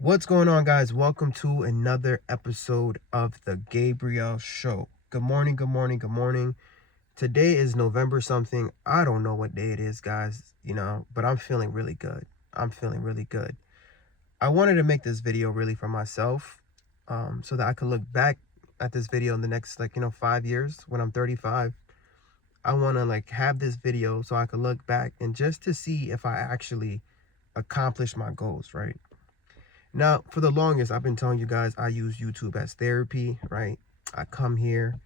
What's going on, guys? Welcome to another episode of the Gabriel Show. Good morning, good morning, good morning. Today is November something. I don't know what day it is, guys, but I'm feeling really good. I'm feeling really good. I wanted to make this video really for myself, so that I could look back at this video in the next, 5 years when I'm 35. I want to have this video so I could look back and just to see if I actually accomplished my goals, right? Now, for the longest, I've been telling you guys I use YouTube as therapy, right? I come here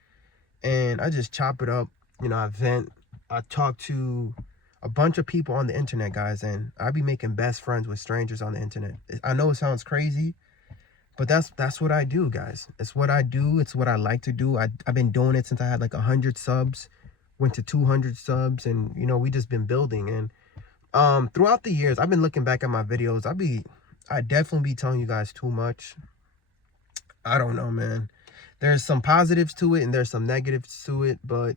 and I just chop it up, I vent. I talk to a bunch of people on the internet, guys, and I be making best friends with strangers on the internet. I know it sounds crazy, but that's what I do, guys. It's what I do. It's what I like to do. I've been doing it since I had like 100 subs, went to 200 subs, and we just been building. And throughout the years, I've been looking back at my videos. I definitely be telling you guys too much. I don't know, man. There's some positives to it and there's some negatives to it, but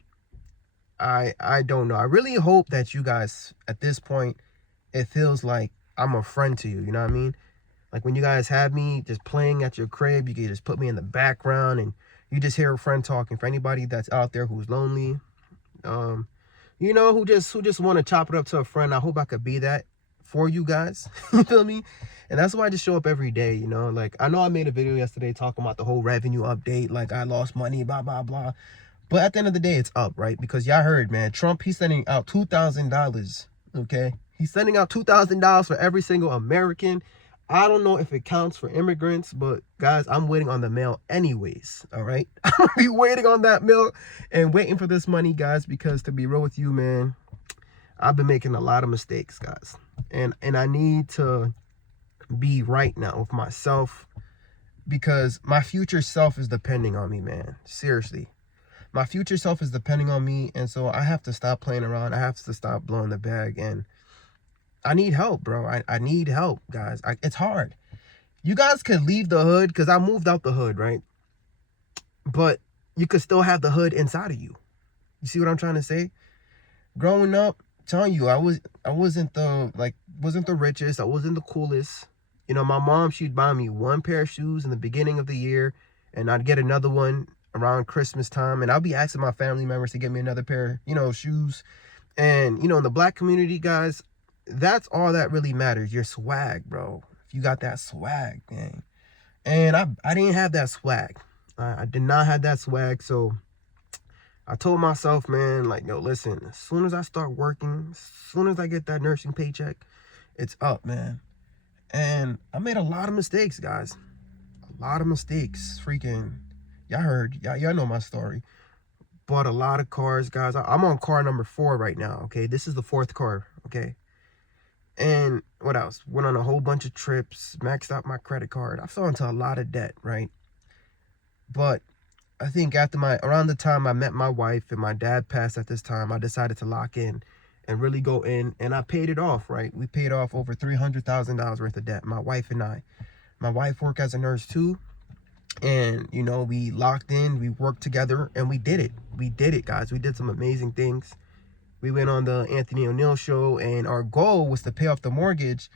I don't know. I really hope that you guys at this point, it feels like I'm a friend to you, you know what I mean? Like when you guys have me just playing at your crib, you can just put me in the background and you just hear a friend talking. For anybody that's out there who's lonely, um, who just want to chop it up to a friend, I hope I could be that for you guys. You feel me? And that's why I just show up every day, like I know I made a video yesterday talking about the whole revenue update, like I lost money, blah blah blah, but at the end of the day it's up, right? Because y'all heard, man, Trump, he's sending out $2,000. Okay, he's sending out $2,000 for every single American. I don't know if it counts for immigrants, but guys, I'm waiting on the mail anyways. All right, I'm gonna be waiting on that mail and waiting for this money, guys, because to be real with you, man, I've been making a lot of mistakes, guys, and I need to be right now with myself because my future self is depending on me, man. Seriously, my future self is depending on me, and so I have to stop playing around. I have to stop blowing the bag, and I need help, bro. I need help, guys. It's hard. You guys could leave the hood because I moved out the hood, right? But you could still have the hood inside of you. You see what I'm trying to say? Growing up, telling you, I wasn't the richest, I wasn't the coolest. My mom, she'd buy me one pair of shoes in the beginning of the year, and I'd get another one around Christmas time, and I'll be asking my family members to get me another pair, shoes. And in the black community, guys, that's all that really matters. Your swag, bro. If you got that swag, man. And I didn't have that swag. I did not have that swag, so I told myself, man, like, yo, listen, as soon as I start working, as soon as I get that nursing paycheck, it's up, man. And I made a lot of mistakes, guys. A lot of mistakes. Freaking, y'all heard, y'all know my story. Bought a lot of cars, guys. I'm on car number 4 right now, okay? This is the 4th car, okay? And what else? Went on a whole bunch of trips, maxed out my credit card. I fell into a lot of debt, right? But I think around the time I met my wife and my dad passed at this time, I decided to lock in and really go in, and I paid it off, right? We paid off over $300,000 worth of debt, my wife and I. My wife worked as a nurse too, and we locked in, we worked together, and we did it. We did it, guys. We did some amazing things. We went on the Anthony O'Neill show, and our goal was to pay off the mortgage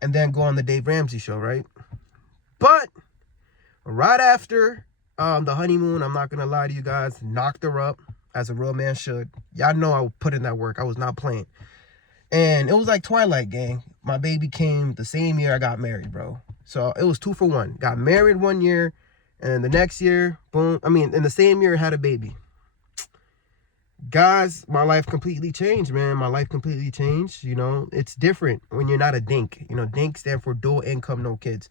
and then go on the Dave Ramsey show, right? But right after the honeymoon, I'm not gonna lie to you guys, knocked her up as a real man should. Y'all know I put in that work. I was not playing. And it was like Twilight gang. My baby came the same year I got married, bro. So it was 2 for 1. Got married one year, and the next year, boom. I mean, in the same year, had a baby. Guys, my life completely changed, man. My life completely changed. It's different when you're not a DINK. DINK stand for dual income, no kids.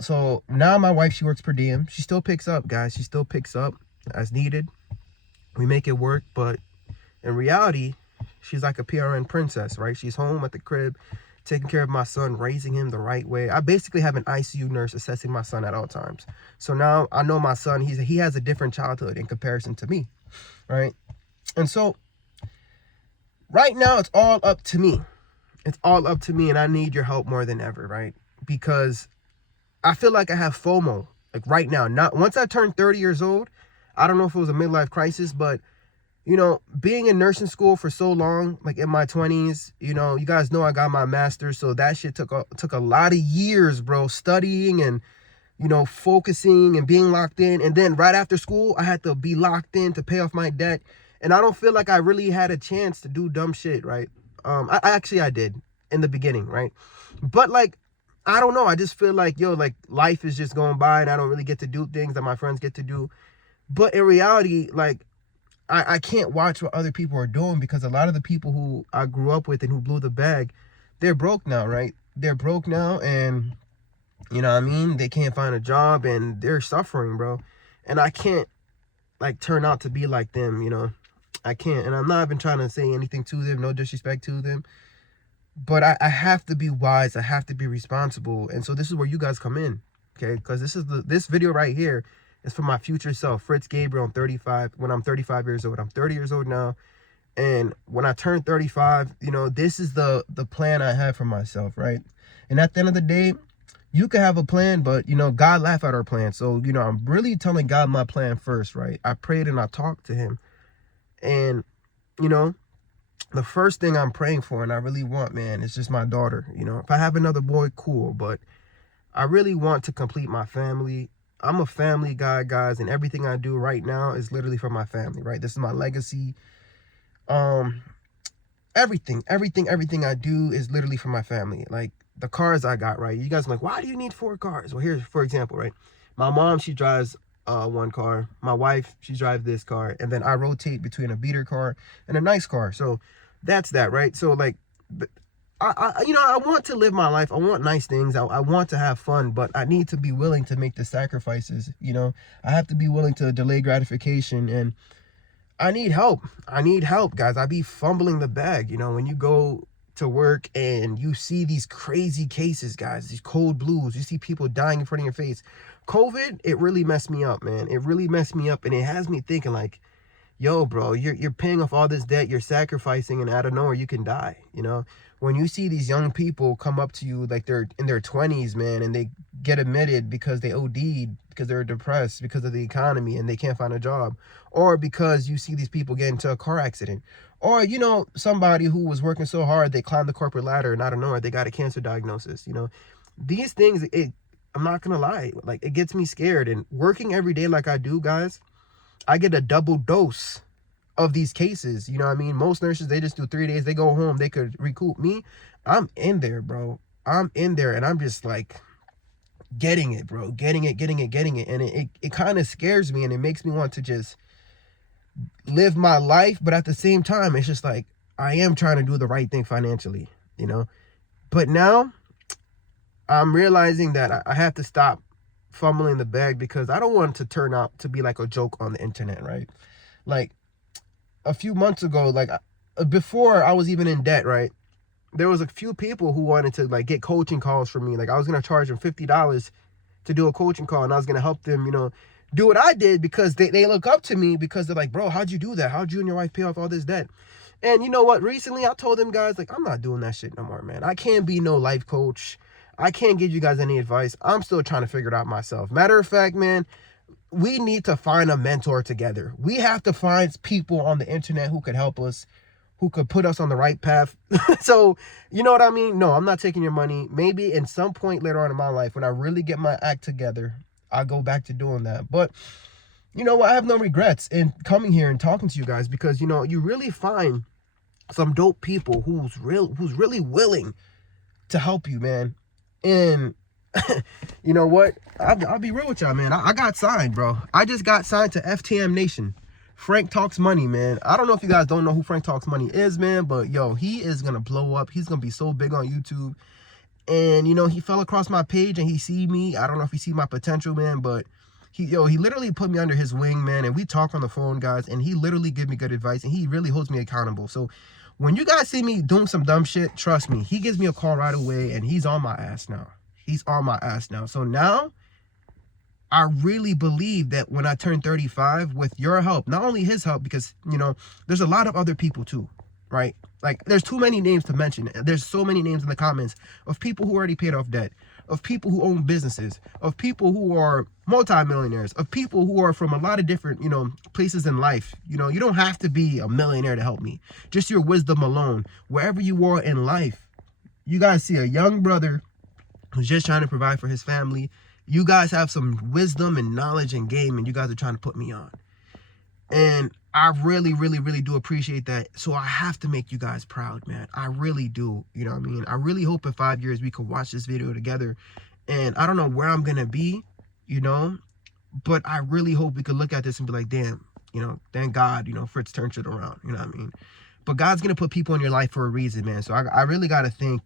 So now my wife, she works per diem. She still picks up, guys. She still picks up as needed. We make it work, but in reality, she's like a PRN princess, right? She's home at the crib, taking care of my son, raising him the right way. I basically have an ICU nurse assessing my son at all times. So now I know my son, he has a different childhood in comparison to me, right? And so right now it's all up to me. It's all up to me, and I need your help more than ever, right? Because I feel like I have FOMO, like right now. Not once I turned 30 years old, I don't know if it was a midlife crisis, but you know, being in nursing school for so long, like in my 20s, you know, you guys know I got my master's, so that shit took a lot of years, bro, studying and, you know, focusing and being locked in. And then right after school, I had to be locked in to pay off my debt. And I don't feel like I really had a chance to do dumb shit, right? I did in the beginning, right? But like, I don't know. I just feel like, yo, like life is just going by and I don't really get to do things that my friends get to do. But in reality, like, I can't watch what other people are doing because a lot of the people who I grew up with and who blew the bag, they're broke now, right? They're broke now, and you know what I mean? They can't find a job and they're suffering, bro. And I can't like turn out to be like them, you know. I can't. And I'm not even trying to say anything to them, no disrespect to them. But I have to be wise. I have to be responsible. And so this is where you guys come in. Okay. Because this video right here is for my future self. Fritz Gabriel, I'm 35. When I'm 35 years old. I'm 30 years old now. And when I turn 35, you know, this is the plan I have for myself, right? And at the end of the day, you can have a plan, but, you know, God laughed at our plan. So, you know, I'm really telling God my plan first, right? I prayed and I talked to him. And, you know, the first thing I'm praying for and I really want, man, is just my daughter. You know, if I have another boy, cool. But I really want to complete my family. I'm a family guy, guys. And everything I do right now is literally for my family, right? This is my legacy. Everything I do is literally for my family. Like the cars I got, right? You guys are like, why do you need 4 cars? Well, here's, for example, right? My mom, she drives one car. My wife, she drives this car. And then I rotate between a beater car and a nice car. So that's that, right? So like, you know, I want to live my life. I want nice things. I want to have fun, but I need to be willing to make the sacrifices. You know, I have to be willing to delay gratification, and I need help. I need help, guys. I be fumbling the bag. You know, when you go to work and you see these crazy cases, guys, these cold blues, you see people dying in front of your face. COVID, it really messed me up, man. It really messed me up, and it has me thinking like, yo, bro, you're paying off all this debt, you're sacrificing, and out of nowhere you can die. You know, when you see these young people come up to you like they're in their 20s, man, and they get admitted because they OD'd, because they're depressed because of the economy and they can't find a job, or because you see these people get into a car accident, or, you know, somebody who was working so hard they climbed the corporate ladder and out of nowhere they got a cancer diagnosis. You know, these things, I'm not gonna lie, like it gets me scared. And working every day like I do, guys, I get a double dose of these cases. You know what I mean? Most nurses, they just do 3 days, they go home, they could recoup. Me, I'm in there, bro. I'm in there, and I'm just like getting it, bro. Getting it. And it kind of scares me, and it makes me want to just live my life. But at the same time, it's just like, I am trying to do the right thing financially, you know? But now I'm realizing that I have to stop fumbling the bag, because I don't want it to turn out to be like a joke on the internet, right? Like a few months ago, like before I was even in debt, right? There was a few people who wanted to like get coaching calls from me. Like I was going to charge them $50 to do a coaching call, and I was going to help them, you know, do what I did, because they look up to me, because they're like, bro, how'd you do that? How'd you and your wife pay off all this debt? And you know what? Recently, I told them guys, like, I'm not doing that shit no more, man. I can't be no life coach. I can't give you guys any advice. I'm still trying to figure it out myself. Matter of fact, man, we need to find a mentor together. We have to find people on the internet who could help us, who could put us on the right path. So, you know what I mean? No, I'm not taking your money. Maybe in some point later on in my life, when I really get my act together, I'll go back to doing that. But you know what? I have no regrets in coming here and talking to you guys, because, you know, you really find some dope people who's really willing to help you, man. And you know what? I'll be real with y'all, man. I got signed, bro. I just got signed to FTM Nation. Frank Talks Money, man. I don't know if you guys don't know who Frank Talks Money is, man, but yo, he is gonna blow up. He's gonna be so big on YouTube. And you know, he fell across my page and he see me. I don't know if he see my potential, man, but he literally put me under his wing, man, and we talk on the phone, guys, and he literally give me good advice, and he really holds me accountable. So when you guys see me doing some dumb shit, trust me, he gives me a call right away, and he's on my ass now. He's on my ass now. So now I really believe that when I turn 35, with your help, not only his help, because, you know, there's a lot of other people too, right? Like, there's too many names to mention. There's so many names in the comments of people who already paid off debt. of people who own businesses, of people who are multimillionaires, of people who are from a lot of different, places in life. You don't have to be a millionaire to help me. Just your wisdom alone, wherever you are in life. You guys see a young brother who's just trying to provide for his family. You guys have some wisdom and knowledge and game, and you guys are trying to put me on. And I really, really, really do appreciate that. So I have to make you guys proud, man. I really do. You know what I mean? I really hope in 5 years we can watch this video together. And I don't know where I'm going to be, but I really hope we could look at this and be like, damn, thank God, Fritz turned shit around. You know what I mean? But God's going to put people in your life for a reason, man. So I really got to thank,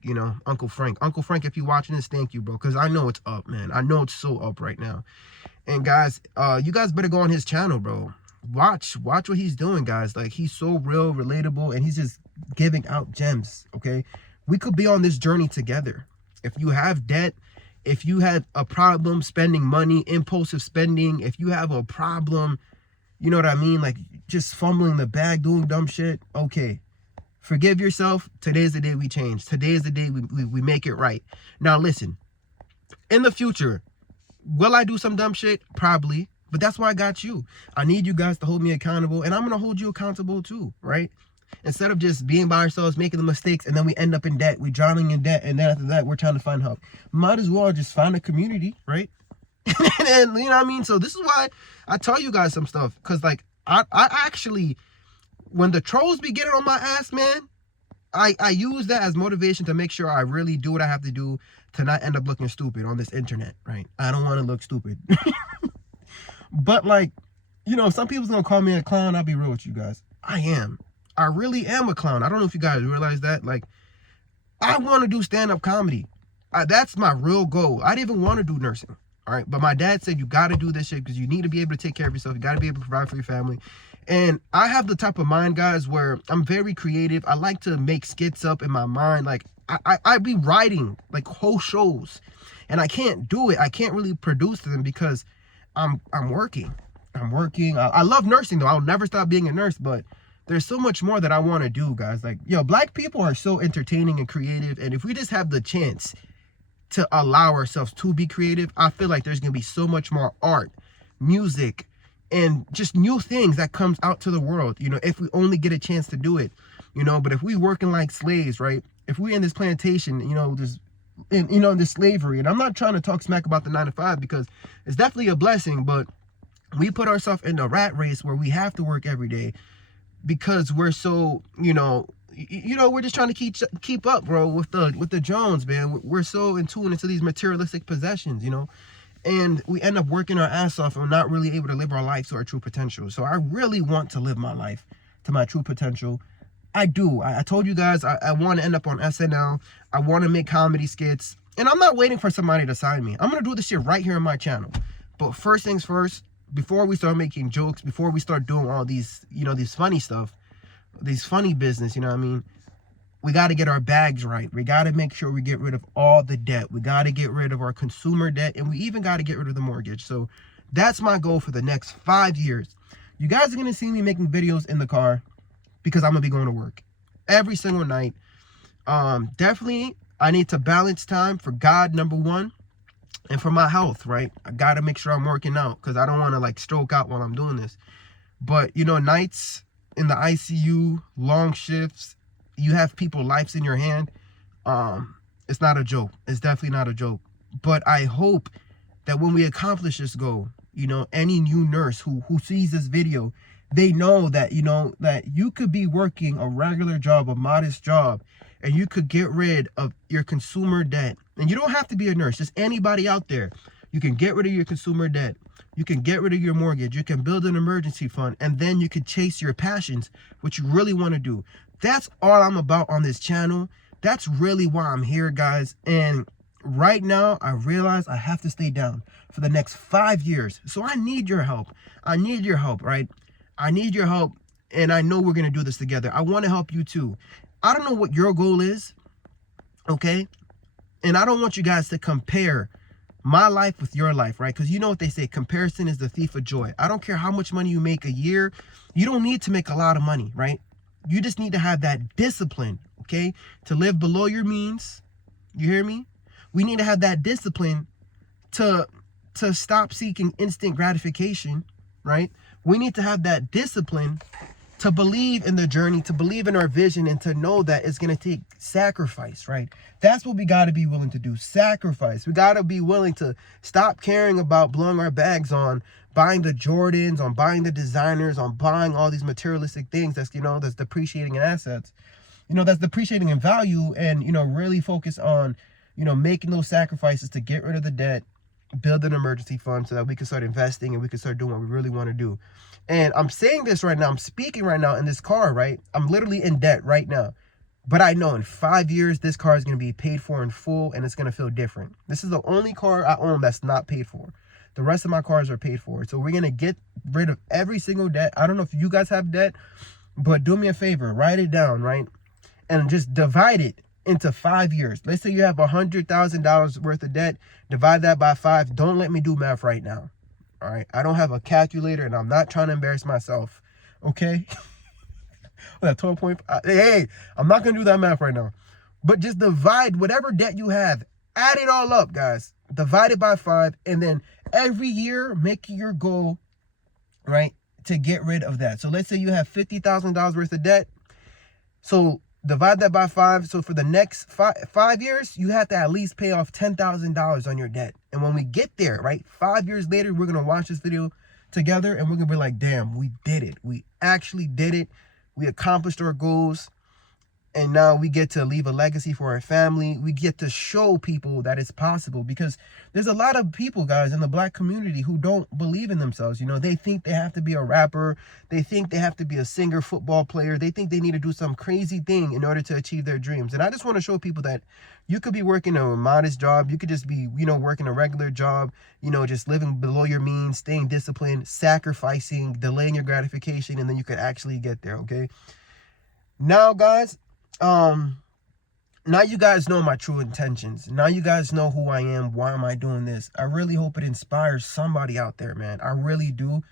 Uncle Frank. Uncle Frank, if you're watching this, thank you, bro. Because I know it's up, man. I know it's so up right now. And guys, you guys better go on his channel, bro. Watch what he's doing, guys. Like, he's so real, relatable, and he's just giving out gems, okay? We could be on this journey together. If you have debt, if you have a problem spending money, impulsive spending, if you have a problem, you know what I mean? Like, just fumbling the bag, doing dumb shit, okay. Forgive yourself. Today's the day we change. Today's the day we make it right. Now, listen. In the future, will I do some dumb shit? Probably. But that's why I got you. I need you guys to hold me accountable, and I'm going to hold you accountable too, right? Instead of just being by ourselves, making the mistakes, and then we end up in debt. We're drowning in debt, and then after that, we're trying to find help. Might as well just find a community, right? And you know what I mean? So this is why I tell you guys some stuff. Because, like, I actually, when the trolls be getting on my ass, man, I use that as motivation to make sure I really do what I have to do to not end up looking stupid on this internet, right? I don't want to look stupid. But, like, some people's gonna call me a clown. I'll be real with you guys. I am. I really am a clown. I don't know if you guys realize that. Like, I want to do stand-up comedy. That's my real goal. I didn't even want to do nursing. All right. But my dad said, you got to do this shit because you need to be able to take care of yourself. You got to be able to provide for your family. And I have the type of mind, guys, where I'm very creative. I like to make skits up in my mind. Like, I be writing, like, whole shows. And I can't do it. I can't really produce them because I'm working. I love nursing, though. I'll never stop being a nurse, but there's so much more that I want to do, guys. Like, black people are so entertaining and creative, and if we just have the chance to allow ourselves to be creative, I feel like there's going to be so much more art, music, and just new things that comes out to the world, if we only get a chance to do it, but if we working like slaves, right? If we in this plantation, this slavery, and I'm not trying to talk smack about the 9-to-5 because it's definitely a blessing, but we put ourselves in a rat race where we have to work every day because we're so, we're just trying to keep up, bro, with the Jones, man. We're so in tune into these materialistic possessions, and we end up working our ass off and we're not really able to live our life to our true potential. So I really want to live my life to my true potential. I do. I told you guys I want to end up on SNL. I want to make comedy skits. And I'm not waiting for somebody to sign me. I'm going to do this shit right here on my channel. But first things first, before we start making jokes, before we start doing all these, these funny stuff, these funny business, we got to get our bags right. We got to make sure we get rid of all the debt. We got to get rid of our consumer debt. And we even got to get rid of the mortgage. So that's my goal for the next 5 years. You guys are going to see me making videos in the car because I'm going to be going to work every single night. Definitely, I need to balance time for God, number one, and for my health, right? I got to make sure I'm working out because I don't want to, like, stroke out while I'm doing this. But, nights in the ICU, long shifts, you have people's lives in your hand. It's not a joke. It's definitely not a joke. But I hope that when we accomplish this goal, any new nurse who sees this video, they know that, that you could be working a regular job, a modest job, and you could get rid of your consumer debt. And you don't have to be a nurse, just anybody out there. You can get rid of your consumer debt. You can get rid of your mortgage. You can build an emergency fund, and then you can chase your passions, what you really want to do. That's all I'm about on this channel. That's really why I'm here, guys. And right now, I realize I have to stay down for the next 5 years. So I need your help. I need your help, right? I need your help, and I know we're going to do this together. I want to help you too. I don't know what your goal is, okay? And I don't want you guys to compare my life with your life, right? Because you know what they say, comparison is the thief of joy. I don't care how much money you make a year. You don't need to make a lot of money, right? You just need to have that discipline, okay? To live below your means. You hear me? We need to have that discipline to stop seeking instant gratification, right? We need to have that discipline to believe in the journey, to believe in our vision, and to know that it's going to take sacrifice, right? That's what we got to be willing to do. Sacrifice. We got to be willing to stop caring about blowing our bags on buying the Jordans, on buying the designers, on buying all these materialistic things that's, that's depreciating in assets, that's depreciating in value, and, really focus on, making those sacrifices to get rid of the debt, build an emergency fund so that we can start investing and we can start doing what we really want to do. And I'm saying this right now, I'm speaking right now in this car, right? I'm literally in debt right now. But I know in 5 years, this car is going to be paid for in full, and it's going to feel different. This is the only car I own that's not paid for. The rest of my cars are paid for. So we're going to get rid of every single debt. I don't know if you guys have debt, but do me a favor, write it down, right? And just divide it into 5 years. Let's say you have $100,000 worth of debt. Divide that by 5. Don't let me do math right now. All right. I don't have a calculator, and I'm not trying to embarrass myself. Okay. That 12.5. Hey, I'm not going to do that math right now. But just divide whatever debt you have. Add it all up, guys. Divide it by 5. And then every year, make your goal, right, to get rid of that. So let's say you have $50,000 worth of debt. So divide that by 5. So for the next 5 years, you have to at least pay off $10,000 on your debt. And when we get there, right, 5 years later, we're going to watch this video together, and we're going to be like, damn, we did it. We actually did it. We accomplished our goals. And now we get to leave a legacy for our family. We get to show people that it's possible, because there's a lot of people, guys, in the Black community who don't believe in themselves. They think they have to be a rapper. They think they have to be a singer, football player. They think they need to do some crazy thing in order to achieve their dreams. And I just want to show people that you could be working a modest job. You could just be, working a regular job, just living below your means, staying disciplined, sacrificing, delaying your gratification, and then you could actually get there, okay? Now, guys, now you guys know my true intentions. Now you guys know who I am. Why am I doing this? I really hope it inspires somebody out there, man. I really do.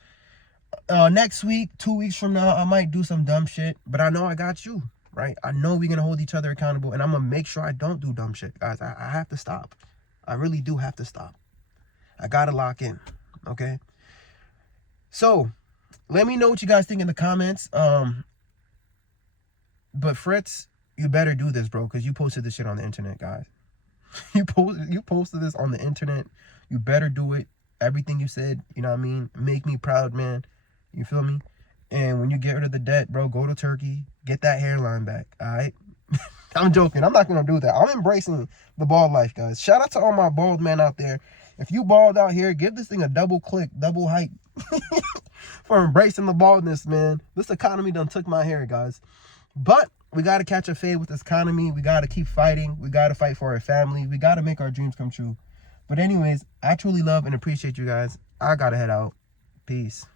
Next week, 2 weeks from now, I might do some dumb shit, but I know I got you, right? I know we're going to hold each other accountable, and I'm going to make sure I don't do dumb shit, guys. I have to stop. I really do have to stop. I got to lock in, okay? So, let me know what you guys think in the comments. But Fritz, you better do this, bro, because you posted this shit on the internet, guys. You posted this on the internet. You better do it. Everything you said, you know what I mean? Make me proud, man. You feel me? And when you get rid of the debt, bro, go to Turkey. Get that hairline back, all right? I'm joking. I'm not going to do that. I'm embracing the bald life, guys. Shout out to all my bald men out there. If you bald out here, give this thing a double click, double hype for embracing the baldness, man. This economy done took my hair, guys. But we got to catch a fade with this economy. We got to keep fighting. We got to fight for our family. We got to make our dreams come true. But anyways, I truly love and appreciate you guys. I got to head out. Peace.